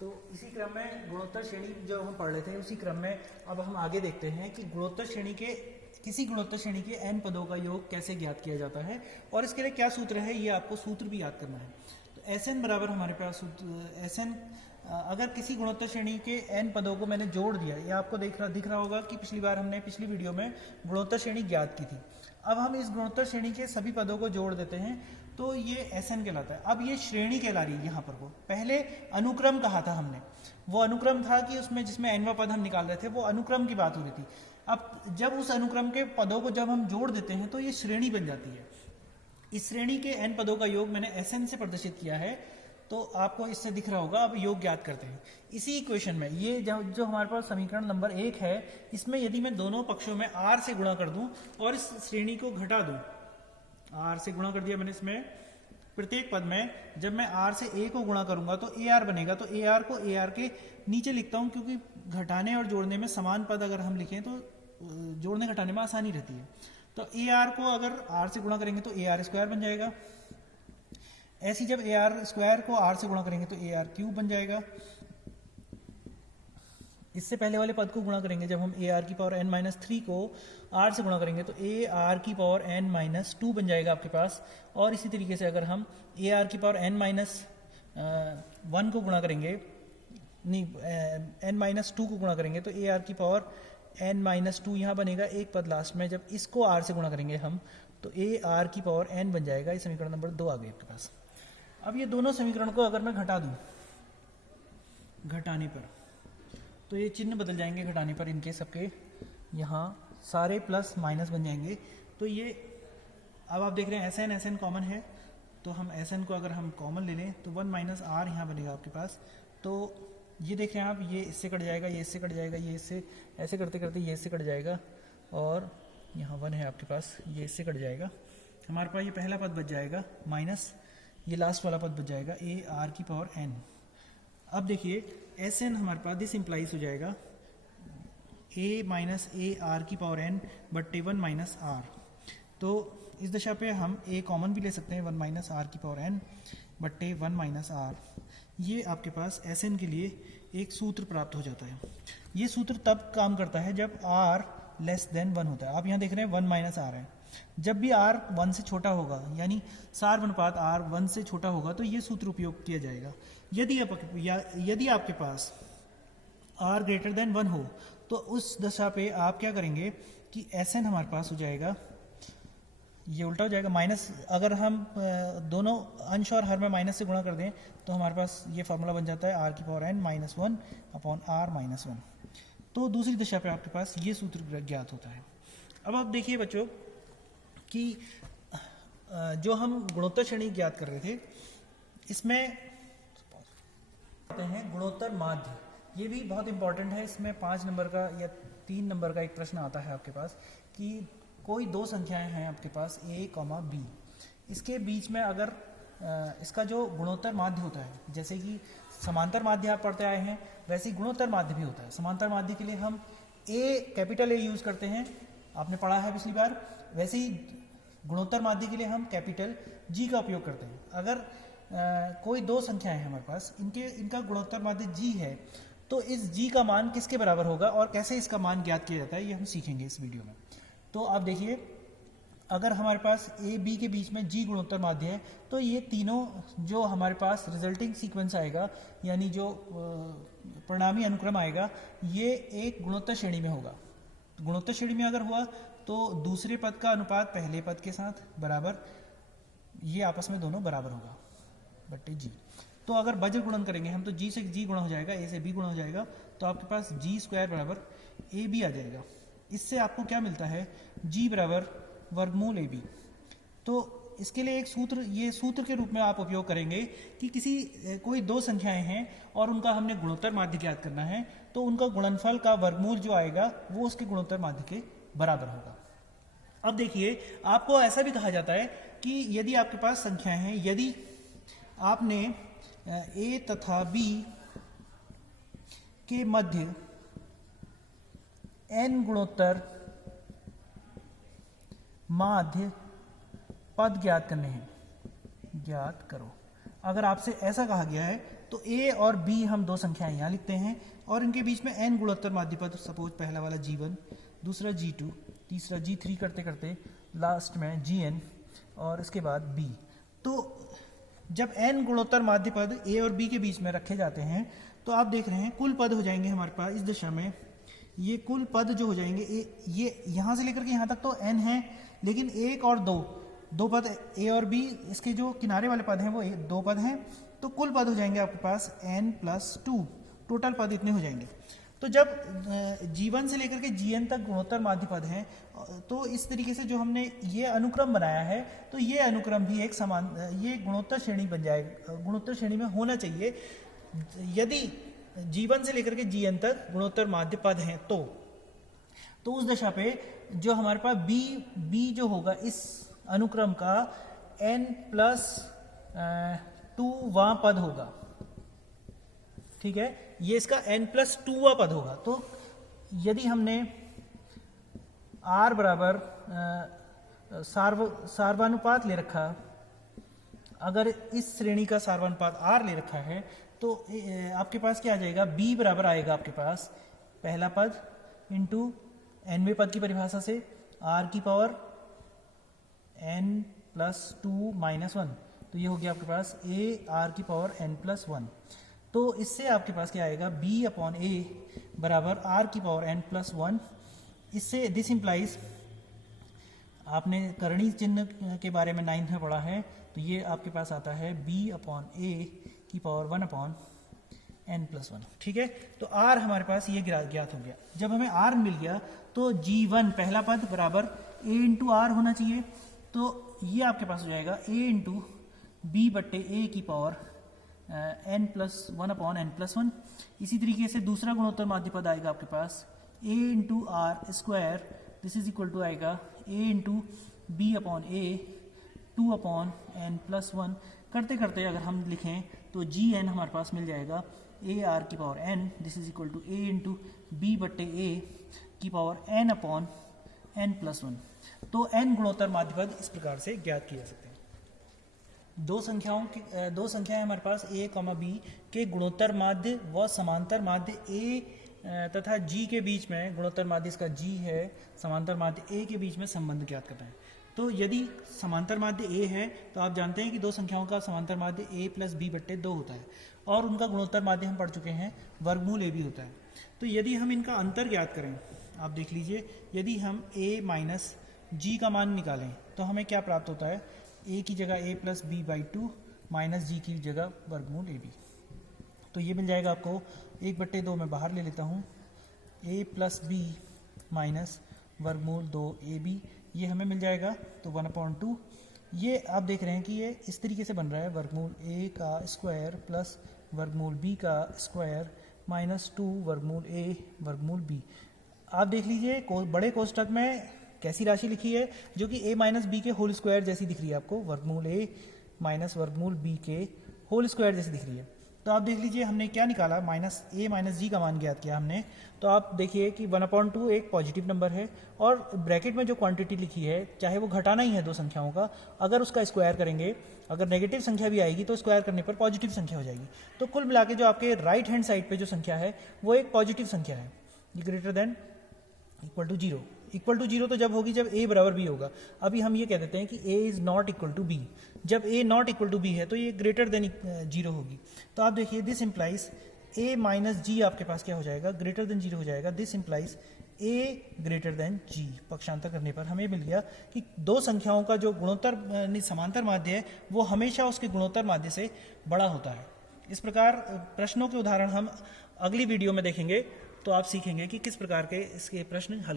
तो इसी क्रम में गुणोत्तर श्रेणी जो हम पढ़ रहे थे उसी क्रम में अब हम आगे देखते हैं कि गुणोत्तर श्रेणी के किसी गुणोत्तर श्रेणी के n पदों का योग कैसे ज्ञात किया जाता है और इसके लिए क्या सूत्र है, ये आपको सूत्र भी याद करना है। तो Sn बराबर हमारे पास सूत्र Sn, अगर किसी गुणोत्तर श्रेणी के n पदों को मैंने जोड़ दिया, ये आपको दिख रहा होगा कि पिछली बार हमने पिछली वीडियो में गुणोत्तर श्रेणी ज्ञात की थी। अब हम इस गुणोत्तर श्रेणी के सभी पदों को जोड़ देते हैं तो ये Sn कहलाता है। अब ये श्रेणी कहला रही है यहाँ पर। वो पहले अनुक्रम कहा था हमने, वो अनुक्रम था कि उसमें जिसमें nवां पद हम निकाल रहे थे वो अनुक्रम की बात हो रही थी। अब जब उस अनुक्रम के पदों को जब हम जोड़ देते हैं तो ये श्रेणी बन जाती है। इस श्रेणी के n पदों का योग मैंने Sn से प्रदर्शित किया है, तो आपको इससे दिख रहा होगा। अब योग ज्ञात करते हैं इसी इक्वेशन में। ये जो हमारे पास समीकरण नंबर 1 है, इसमें यदि मैं दोनों पक्षों में r से गुणा कर दूं और इस श्रेणी को घटा दूं, r से गुणा कर दिया मैंने, इसमें प्रत्येक पद में जब मैं r से a को गुणा करूंगा तो ar बनेगा। तो ar को ar के नीचे लिखता हूं, क्योंकि घटाने और जोड़ने में समान पद अगर हम लिखें तो जोड़ने घटाने में आसानी रहती है। तो ar को अगर r से गुणा करेंगे तो ar स्क्वायर बन जाएगा। ऐसी जब ar स्क्वायर को r से गुणा करेंगे तो ar क्यूब बन जाएगा। इससे पहले वाले पद को गुणा करेंगे जब हम ar की पावर n-3 को r से गुणा करेंगे तो ar की पावर n-2 बन जाएगा आपके पास। और इसी तरीके से अगर हम ar की पावर n-1 को गुणा करेंगे, नहीं n-2 को गुणा करेंगे तो ar की पावर n-2 यहाँ बनेगा एक पद लास्ट में। जब इसको r से गुणा करेंगे हम तो ar की पावर n बन जाएगा। ये समीकरण नंबर 2 आ गया आपके पास। अब ये दोनों समीकरण को अगर मैं घटा दूं घटाने पर, तो ये चिन्ह बदल जाएंगे घटाने पर इनके सबके, यहाँ सारे प्लस माइनस बन जाएंगे। तो ये अब आप देख रहे हैं Sn कॉमन है, तो हम Sn को अगर हम कॉमन ले लें तो 1 माइनस r यहाँ बनेगा आपके पास। तो ये देख रहे हैं आप, ये इससे कट जाएगा, ये इससे कट जाएगा, ये इससे, ऐसे करते करते ये इससे कट जाएगा और यहाँ 1 है आपके पास, ये इससे कट जाएगा। हमारे पास ये पहला पद बच जाएगा माइनस ये लास्ट वाला पद बच जाएगा ar की पावर n। अब देखिए Sn हमारे पास दिस इंप्लाइज हो जाएगा a माइनस ar की पावर n बट्टे 1 माइनस r। तो इस दशा पे हम a कॉमन भी ले सकते हैं, 1 माइनस r की पावर n बट्टे 1 माइनस r। ये आपके पास Sn के लिए एक सूत्र प्राप्त हो जाता है। ये सूत्र तब काम करता है जब r लेस देन 1 होता है। आप यहाँ देख रहे हैं 1 माइनस r है। जब भी r 1 से छोटा होगा, यानी सार अनुपात r 1 से छोटा होगा, तो ये सूत्र उपयोग किया जाएगा। यदि आपके पास r ग्रेटर देन 1 हो तो उस दशा पे आप क्या करेंगे कि Sn हमारे पास हो जाएगा, ये उल्टा हो जाएगा माइनस। अगर हम दोनों अंश और हर में माइनस से गुणा कर दें तो हमारे पास ये फार्मूला बन जाता है r की power n minus 1 upon r minus 1। तो दूसरी दशा पे आपके पास ये सूत्र ज्ञात होता है। अब आप देखिए बच्चों कि जो हम गुणोत्तर श्रेणी ज्ञात कर रहे थे, इसमें हैं गुणोत्तर माध्य। ये भी बहुत इंपॉर्टेंट है। इसमें 5 नंबर का या 3 नंबर का एक प्रश्न आता है आपके पास कि कोई दो संख्याएं हैं आपके पास a, b, इसके बीच में अगर इसका जो गुणोत्तर माध्य होता है, जैसे कि समांतर माध्य आप पढ़ते आए हैं वैसे ही गुणोत्तर माध्य भी होता है। समांतर माध्य के लिए हम कैपिटल A यूज़ करते हैं, आपने पढ़ा है पिछली बार। वैसे ही गुणोत्तर माध्य के लिए हम कैपिटल G का उपयोग करते हैं। अगर कोई दो संख्याएं हैं हमारे पास, इनका गुणोत्तर माध्य G है, तो इस G का मान किसके बराबर होगा और कैसे इसका मान ज्ञात किया जाता है, ये हम सीखेंगे इस वीडियो में। तो आप देखिए, अगर हमारे पास a b के बीच में G गुणोत्तर माध्य है तो ये तीनों जो हमारे पास रिजल्टिंग सीक्वेंस आएगा, यानी जो परिणामी अनुक्रम आएगा, ये एक गुणोत्तर श्रेणी में होगा। गुणोत्तर श्रेणी में अगर हुआ तो दूसरे पद का अनुपात पहले पद के साथ बराबर, ये आपस में दोनों बराबर होगा बट्टे G। तो अगर बज्र गुणन करेंगे हम तो G से G गुणा हो जाएगा, A से B गुणा हो जाएगा, तो आपके पास G स्क्वायर बराबर AB आ जाएगा। इससे आपको क्या मिलता है, G बराबर वर्गमूल AB। तो इसके लिए एक सूत्र, ये सूत्र के रूप में आप उपयोग करेंगे कि कोई दो संख्याएं हैं और उनका हमने गुणोत्तर माध्य ज्ञात करना है, तो उनका गुणनफल का वर्गमूल जो आएगा वो उसके गुणोत्तर माध्य के बराबर होगा। अब देखिए, आपको ऐसा भी कहा जाता है कि यदि आपके पास संख्याएं हैं, यदि आपने A तथा B के मध्य n गुणोत्तर माध्य पद ज्ञात करने हैं, ज्ञात करो। अगर आपसे ऐसा कहा गया है तो a और b हम दो संख्याएं यहाँ लिखते हैं और इनके बीच में n गुणोत्तर माध्य पद, सपोज पहला वाला g1, दूसरा g2, तीसरा g3 करते करते लास्ट में gn और इसके बाद b। तो जब n गुणोत्तर माध्य पद a और b के बीच में रखे जाते हैं तो आप देख रहे हैं कुल पद हो जाएंगे हमारे पास इस दिशा में, ये कुल पद जो हो जाएंगे ये यहाँ से लेकर के यहाँ तक तो n है, लेकिन एक और दो पद a और b, इसके जो किनारे वाले पद हैं वो दो पद हैं, तो कुल पद हो जाएंगे आपके पास n+2, टोटल पद इतने हो जाएंगे। तो जब g1 से लेकर के gn तक गुणोत्तर माध्य पद हैं तो इस तरीके से जो हमने ये अनुक्रम बनाया है तो ये अनुक्रम भी एक समान, ये गुणोत्तर श्रेणी बन जाएगा, गुणोत्तर श्रेणी में होना चाहिए यदि g1 से लेकर के gn तक गुणोत्तर माध्य पद हैं। तो उस दशा पे जो हमारे पास b जो होगा इस अनुक्रम का n+2वां पद होगा, ठीक है, ये इसका n+2वां पद होगा। तो यदि हमने r बराबर सार्वानुपात ले रखा, अगर इस श्रेणी का सार्वानुपात r ले रखा है तो आपके पास क्या आ जाएगा, b बराबर आएगा आपके पास पहला पद इंटू nवें पद की परिभाषा से r की पावर n+2 - 1, तो ये हो गया आपके पास a r की पावर n+1। तो इससे आपके पास क्या आएगा, b/a बराबर r की पावर n+1। इससे दिस इंप्लाइज, आपने करणीय चिन्ह के बारे में 9th में पढ़ा है, तो ये आपके पास आता है b/a की पावर 1/n+1, ठीक है। तो r हमारे पास ये ज्ञात हो गया। जब हमें r मिल गया तो g1 पहला पद बराबर a × r होना चाहिए, तो ये आपके पास हो जाएगा a × b/a की पावर n+1/n+1। इसी तरीके से दूसरा गुणोत्तर माध्य पद आएगा आपके पास a × r², this is equal to आएगा a × b/a 2/n+1। करते करते अगर हम लिखें तो gn हमारे पास मिल जाएगा a r की power n, this is equal to a × b/a की पावर n/n+1। तो n गुणोत्तर माध्य पद इस प्रकार से ज्ञात किए जा सकते हैं। दो संख्याएं हमारे पास a, b के गुणोत्तर माध्य व समांतर माध्य a तथा g के बीच में, गुणोत्तर माध्य इसका g है, समांतर माध्य a के बीच में संबंध ज्ञात करना है। तो यदि समांतर माध्य a है तो आप जानते हैं कि दो संख्याओं का समांतर माध्य a+b/2 होता है और उनका गुणोत्तर माध्य हम पढ़ चुके हैं वर्गमूल a b होता है। तो यदि हम इनका अंतर ज्ञात करें, आप देख लीजिए, यदि हम a - g का मान निकालें तो हमें क्या प्राप्त होता है, a की जगह a+b/2 - g की जगह वर्गमूल ab। तो ये मिल जाएगा आपको 1/2 में बाहर ले लेता हूँ, a+b - वर्गमूल 2ab, ये हमें मिल जाएगा तो 1/2। ये आप देख रहे हैं कि ये इस तरीके से बन रहा है, वर्गमूल a का स्क्वायर प्लस वर्गमूल b का स्क्वायर -2 वर्गमूल a वर्गमूल b। आप देख लीजिए बड़े कोष्ठक में कैसी राशि लिखी है, जो कि a - b के होल स्क्वायर जैसी दिख रही है आपको, वर्गमूल a - वर्गमूल b के होल स्क्वायर जैसी दिख रही है। तो आप देख लीजिए हमने क्या निकाला, -a - g का मान ज्ञात किया हमने। तो आप देखिए कि 1/2 एक पॉजिटिव नंबर है और ब्रैकेट में जो क्वांटिटी लिखी है, चाहे वो घटाना ही है दो संख्याओं का, अगर उसका स्क्वायर करेंगे, अगर नेगेटिव संख्या भी आएगी तो स्क्वायर करने पर पॉजिटिव संख्या हो जाएगी। तो कुल मिला के जो आपके राइट हैंड साइड पे जो संख्या है वो एक पॉजिटिव संख्या है, greater than equal to 0। Equal to 0 तो जब होगी जब a बराबर b होगा। अभी हम ये कह देते हैं कि a is not equal to b, जब a not equal to b है तो ये ग्रेटर देन 0 होगी। तो आप देखिए दिस इंप्लाइज a - g आपके पास क्या हो जाएगा, ग्रेटर देन 0 हो जाएगा। This implies a greater than g। पक्षांतर करने पर हमें मिल गया कि दो संख्याओं का जो गुणोत्तर समांतर माध्य है वो हमेशा उसके गुणोत्तर माध्य से बड़ा होता है। इस प्रकार प्रश्नों के उदाहरण हम अगली वीडियो में देखेंगे, तो आप सीखेंगे कि किस प्रकार के इसके प्रश्न हल किए